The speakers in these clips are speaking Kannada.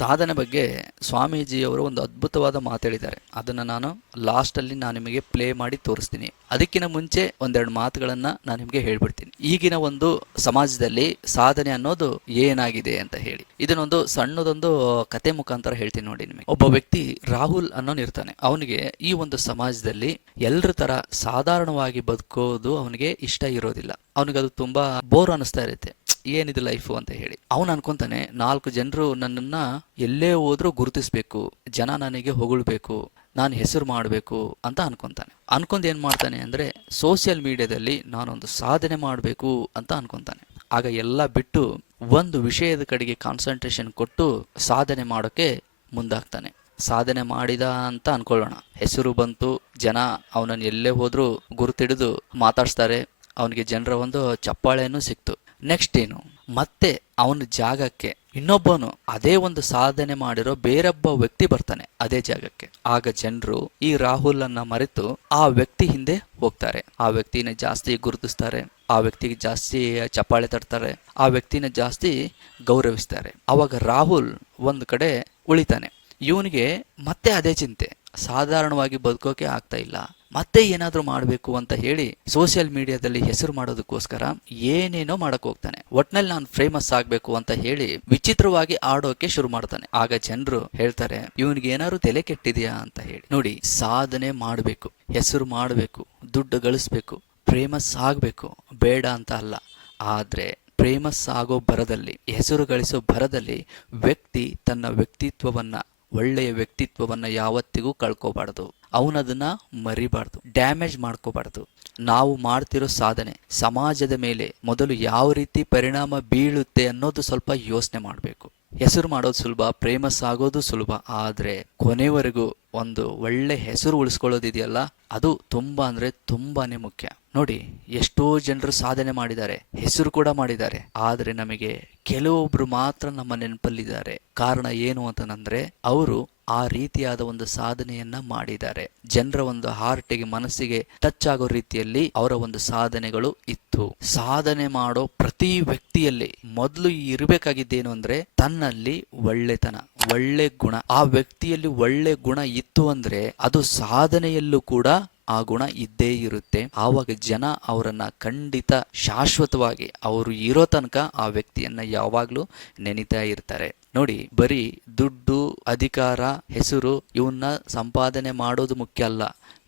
ಸಾಧನೆ ಬಗ್ಗೆ ಸ್ವಾಮೀಜಿಯವರು ಒಂದು ಅದ್ಭುತವಾದ ಮಾತೇಳಿದ್ದಾರೆ. ಅದನ್ನು ನಾನು ಲಾಸ್ಟಲ್ಲಿ ನಾನು ನಿಮಗೆ ಪ್ಲೇ ಮಾಡಿ ತೋರಿಸ್ತೀನಿ. ಅದಕ್ಕಿಂತ ಮುಂಚೆ ಒಂದೆರಡು ಮಾತುಗಳನ್ನು ನಾನು ನಿಮಗೆ ಹೇಳ್ಬಿಡ್ತೀನಿ. ಈಗಿನ ಒಂದು ಸಮಾಜದಲ್ಲಿ ಸಾಧನೆ ಅನ್ನೋದು ಏನಾಗಿದೆ ಅಂತ ಹೇಳಿ. ಇದನ್ನೊಂದು ಸಣ್ಣದೊಂದು ಕತೆ ಮುಖಾಂತರ ಹೇಳ್ತೀನಿ ನೋಡಿ ನಿಮಗೆ. ಒಬ್ಬ ವ್ಯಕ್ತಿ ರಾಹುಲ್ ಅನ್ನೋನ್ ಇರ್ತಾನೆ ಅವನಿಗೆ ಈ ಒಂದು ಸಮಾಜದಲ್ಲಿ ಎಲ್ಲರ ತರ ಸಾಧಾರಣವಾಗಿ ಬದುಕೋದು ಅವನಿಗೆ ಇಷ್ಟ ಇರೋದಿಲ್ಲ. ಅವನಿಗೆ ಅದು ತುಂಬಾ ಬೋರ್ ಅನಿಸ್ತಾ ಇರುತ್ತೆ. ಏನಿದು ಲೈಫು ಅಂತ ಹೇಳಿ. ಅವನು ಅನ್ಕೊಂತಾನೆ, ನಾಲ್ಕು ಜನರು ನನ್ನನ್ನ ಎಲ್ಲೇ ಹೋದ್ರೂ ಗುರುತಿಸ್ಬೇಕು, ಜನ ನನಗೆ ಹೊಗಳ್ಬೇಕು, ನಾನು ಹೆಸರು ಮಾಡಬೇಕು ಅಂತ ಅನ್ಕೊಂತಾನೆ. ಅನ್ಕೊಂಡ್ ಏನು ಮಾಡ್ತಾನೆ ಅಂದ್ರೆ ಸೋಷಿಯಲ್ ಮೀಡಿಯಾದಲ್ಲಿ ನಾನೊಂದು ಸಾಧನೆ ಮಾಡಬೇಕು ಅಂತ ಅನ್ಕೊಂತಾನೆ. ಆಗ ಎಲ್ಲ ಬಿಟ್ಟು ಒಂದು ವಿಷಯದ ಕಡೆಗೆ ಕಾನ್ಸಂಟ್ರೇಷನ್ ಕೊಟ್ಟು ಸಾಧನೆ ಮಾಡೋಕೆ ಮುಂದಾಗ್ತಾನೆ. ಸಾಧನೆ ಮಾಡಿದ ಅಂತ ಅನ್ಕೊಳ್ಳೋಣ. ಹೆಸರು ಬಂತು, ಜನ ಅವನನ್ನು ಎಲ್ಲೇ ಹೋದ್ರೂ ಗುರುತಿಡಿದು ಮಾತಾಡ್ಸ್ತಾರೆ ಅವನಿಗೆ ಜನರ ಒಂದು ಚಪ್ಪಾಳೆಯನ್ನು ಸಿಕ್ತು. ನೆಕ್ಸ್ಟ್ ಏನು? ಮತ್ತೆ ಅವನ ಜಾಗಕ್ಕೆ ಇನ್ನೊಬ್ಬನು ಅದೇ ಒಂದು ಸಾಧನೆ ಮಾಡಿರೋ ಬೇರೊಬ್ಬ ವ್ಯಕ್ತಿ ಬರ್ತಾನೆ ಅದೇ ಜಾಗಕ್ಕೆ. ಆಗ ಜನರು ಈ ರಾಹುಲ್ ಅನ್ನ ಮರೆತು ಆ ವ್ಯಕ್ತಿ ಹಿಂದೆ ಹೋಗ್ತಾರೆ. ಆ ವ್ಯಕ್ತಿನ ಜಾಸ್ತಿ ಗುರುತಿಸ್ತಾರೆ. ಆ ವ್ಯಕ್ತಿಗೆ ಜಾಸ್ತಿ ಚಪ್ಪಾಳೆ ತಡ್ತಾರೆ ಆ ವ್ಯಕ್ತಿನ ಜಾಸ್ತಿ ಗೌರವಿಸ್ತಾರೆ. ಅವಾಗ ರಾಹುಲ್ ಒಂದು ಕಡೆ ಉಳಿತಾನೆ. ಇವನಿಗೆ ಮತ್ತೆ ಅದೇ ಚಿಂತೆ. ಸಾಧಾರಣವಾಗಿ ಬದುಕೋಕೆ ಆಗ್ತಾ ಇಲ್ಲ. ಮತ್ತೆ ಏನಾದರೂ ಮಾಡಬೇಕು ಅಂತ ಹೇಳಿ ಸೋಷಿಯಲ್ ಮೀಡಿಯಾದಲ್ಲಿ ಹೆಸರು ಮಾಡೋದಕ್ಕೋಸ್ಕರ ಏನೇನೋ ಮಾಡಕ್ ಹೋಗ್ತಾನೆ. ಒಟ್ನಲ್ಲಿ ನಾನು ಫೇಮಸ್ ಆಗ್ಬೇಕು ಅಂತ ಹೇಳಿ ವಿಚಿತ್ರವಾಗಿ ಆಡೋಕೆ ಶುರು ಮಾಡ್ತಾನೆ. ಆಗ ಜನರು ಹೇಳ್ತಾರೆ, ಇವನಿಗೆ ಏನಾದ್ರು ತಲೆ ಕೆಟ್ಟಿದೆಯಾ? ಅಂತ ಹೇಳಿ. ನೋಡಿ, ಸಾಧನೆ ಮಾಡಬೇಕು, ಹೆಸರು ಮಾಡಬೇಕು, ದುಡ್ಡು ಗಳಿಸ್ಬೇಕು ಫೇಮಸ್ ಆಗ್ಬೇಕು, ಬೇಡ ಅಂತ ಅಲ್ಲ. ಆದ್ರೆ ಫೇಮಸ್ ಆಗೋ ಬರದಲ್ಲಿ ಹೆಸರು ಗಳಿಸೋ ಬರದಲ್ಲಿ ವ್ಯಕ್ತಿ ತನ್ನ ವ್ಯಕ್ತಿತ್ವವನ್ನ, ಒಳ್ಳೆಯ ವ್ಯಕ್ತಿತ್ವವನ್ನ ಯಾವತ್ತಿಗೂ ಕಳ್ಕೋಬಾರ್ದು. ಅವನದನ್ನ ಮರಿಬಾರ್ದು ಡ್ಯಾಮೇಜ್ ಮಾಡ್ಕೋಬಾರ್ದು. ನಾವು ಮಾಡ್ತಿರೋ ಸಾಧನೆ ಸಮಾಜದ ಮೇಲೆ ಮೊದಲು ಯಾವ ರೀತಿ ಪರಿಣಾಮ ಬೀಳುತ್ತೆ ಅನ್ನೋದು ಸ್ವಲ್ಪ ಯೋಚನೆ ಮಾಡಬೇಕು. ಹೆಸರು ಮಾಡೋದು ಸುಲಭ, ಪ್ರೇಮ ಸಾಗೋದು ಸುಲಭ, ಆದರೆ ಕೊನೆವರೆಗೂ ಒಂದು ಒಳ್ಳೆ ಹೆಸರು ಉಳಿಸ್ಕೊಳ್ಳೋದಿದೆಯಲ್ಲ, ಅದು ತುಂಬಾ ಅಂದ್ರೆ ತುಂಬಾನೇ ಮುಖ್ಯ. ನೋಡಿ, ಎಷ್ಟೋ ಜನರು ಸಾಧನೆ ಮಾಡಿದ್ದಾರೆ, ಹೆಸರು ಕೂಡ ಮಾಡಿದ್ದಾರೆ, ಆದರೆ ನಮಗೆ ಕೆಲವೊಬ್ರು ಮಾತ್ರ ನಮ್ಮ ನೆನಪಲ್ಲಿದ್ದಾರೆ. ಕಾರಣ ಏನು ಅಂತಂದ್ರೆ, ಅವರು ಆ ರೀತಿಯಾದ ಒಂದು ಸಾಧನೆಯನ್ನ ಮಾಡಿದ್ದಾರೆ. ಜನರ ಒಂದು ಹಾರ್ಟಿಗೆ ಮನಸ್ಸಿಗೆ ಟಚ್ ಆಗೋ ರೀತಿಯಲ್ಲಿ ಅವರ ಒಂದು ಸಾಧನೆಗಳು ಇತ್ತು. ಸಾಧನೆ ಮಾಡೋ ಪ್ರತಿ ವ್ಯಕ್ತಿಯಲ್ಲಿ ಮೊದಲು ಇರಬೇಕಾಗಿದ್ದೇನು ಅಂದ್ರೆ ತನ್ನಲ್ಲಿ ಒಳ್ಳೆತನ, ಒಳ್ಳೆ ಗುಣ. ಆ ವ್ಯಕ್ತಿಯಲ್ಲಿ ಒಳ್ಳೆ ಗುಣ ಇತ್ತು ಅಂದ್ರೆ ಅದು ಸಾಧನೆಯಲ್ಲೂ ಕೂಡ ಆ ಗುಣ ಇದ್ದೇ ಇರುತ್ತೆ. ಆವಾಗ ಜನ ಅವರನ್ನ ಖಂಡಿತ ಶಾಶ್ವತವಾಗಿ ಅವರು ಇರೋ ತನಕ ಆ ವ್ಯಕ್ತಿಯನ್ನ ಯಾವಾಗ್ಲೂ ನೆನಿತಾ ಇರ್ತಾರೆ. ನೋಡಿ, ಬರೀ ದುಡ್ಡು, ಅಧಿಕಾರ, ಹೆಸರು ಇವನ್ನ ಸಂಪಾದನೆ ಮಾಡೋದು ಮುಖ್ಯ ಅಲ್ಲ.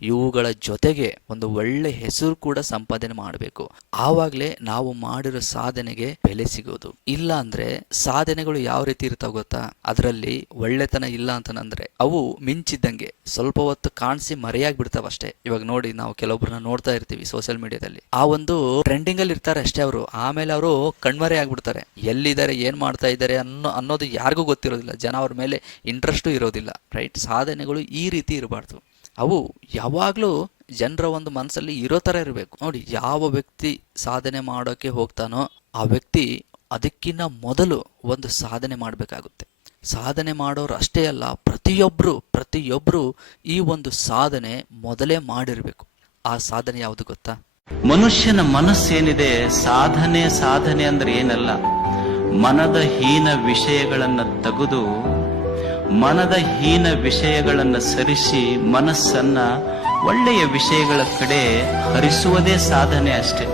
ಇವುಗಳ ಜೊತೆಗೆ ಒಂದು ಒಳ್ಳೆ ಹೆಸರು ಕೂಡ ಸಂಪಾದನೆ ಮಾಡಬೇಕು. ಆವಾಗಲೇ ನಾವು ಮಾಡಿರೋ ಸಾಧನೆಗೆ ಬೆಲೆ ಸಿಗೋದು. ಇಲ್ಲ ಅಂದ್ರೆ ಸಾಧನೆಗಳು ಯಾವ ರೀತಿ ಇರ್ತಾವ ಗೊತ್ತಾ? ಅದರಲ್ಲಿ ಒಳ್ಳೆತನ ಇಲ್ಲ ಅಂತಂದ್ರೆ ಅವು ಮಿಂಚಿದ್ದಂಗೆ ಸ್ವಲ್ಪ ಹೊತ್ತು ಕಾಣಿಸಿ ಮರೆಯಾಗಿ ಬಿಡ್ತಾವ ಅಷ್ಟೇ. ಇವಾಗ ನೋಡಿ ನಾವು ಕೆಲವೊಬ್ಬರನ್ನ ನೋಡ್ತಾ ಇರ್ತೀವಿ ಸೋಷಿಯಲ್ ಮೀಡಿಯಾದಲ್ಲಿ ಆ ಒಂದು ಟ್ರೆಂಡಿಂಗ್ ಅಲ್ಲಿ ಇರ್ತಾರೆ ಅಷ್ಟೇ ಅವರು. ಆಮೇಲೆ ಅವರು ಕಣ್ಮರೆ ಆಗ್ಬಿಡ್ತಾರೆ. ಎಲ್ಲಿದ್ದಾರೆ, ಏನ್ ಮಾಡ್ತಾ ಇದ್ದಾರೆ ಅನ್ನೋ, ಅನ್ನೋದು ಯಾರಿಗೂ ಗೊತ್ತಿರೋದಿಲ್ಲ. ಜನ ಅವ್ರ ಮೇಲೆ ಇಂಟ್ರೆಸ್ಟು ಇರೋದಿಲ್ಲ ರೈಟ್ ಸಾಧನೆಗಳು ಈ ರೀತಿ ಇರಬಾರ್ದು. ಅವು ಯಾವಾಗಲೂ ಜನರ ಒಂದು ಮನಸ್ಸಲ್ಲಿ ಇರೋ ಥರ ಇರಬೇಕು. ನೋಡಿ, ಯಾವ ವ್ಯಕ್ತಿ ಸಾಧನೆ ಮಾಡೋಕೆ ಹೋಗ್ತಾನೋ ಆ ವ್ಯಕ್ತಿ ಅದಕ್ಕಿಂತ ಮೊದಲು ಒಂದು ಸಾಧನೆ ಮಾಡಬೇಕಾಗುತ್ತೆ. ಸಾಧನೆ ಮಾಡೋರು ಅಷ್ಟೇ ಅಲ್ಲ ಪ್ರತಿಯೊಬ್ಬರು ಪ್ರತಿಯೊಬ್ಬರು ಈ ಒಂದು ಸಾಧನೆ ಮೊದಲೇ ಮಾಡಿರಬೇಕು. ಆ ಸಾಧನೆ ಯಾವುದು ಗೊತ್ತಾ? ಮನುಷ್ಯನ ಮನಸ್ಸೇನಿದೆ, ಸಾಧನೆ ಸಾಧನೆ ಅಂದ್ರೆ ಏನಲ್ಲ. ಮನದ ಹೀನ ವಿಷಯಗಳನ್ನ ತೆಗೆದು ಮನದ ಹೀನ ವಿಷಯಗಳನ್ನು ಸರಿಸಿ ಮನಸ್ಸನ್ನ ಒಳ್ಳೆಯ ವಿಷಯಗಳ ಕಡೆ ಹರಿಸುವುದೇ ಸಾಧನೆ ಅಷ್ಟೆ.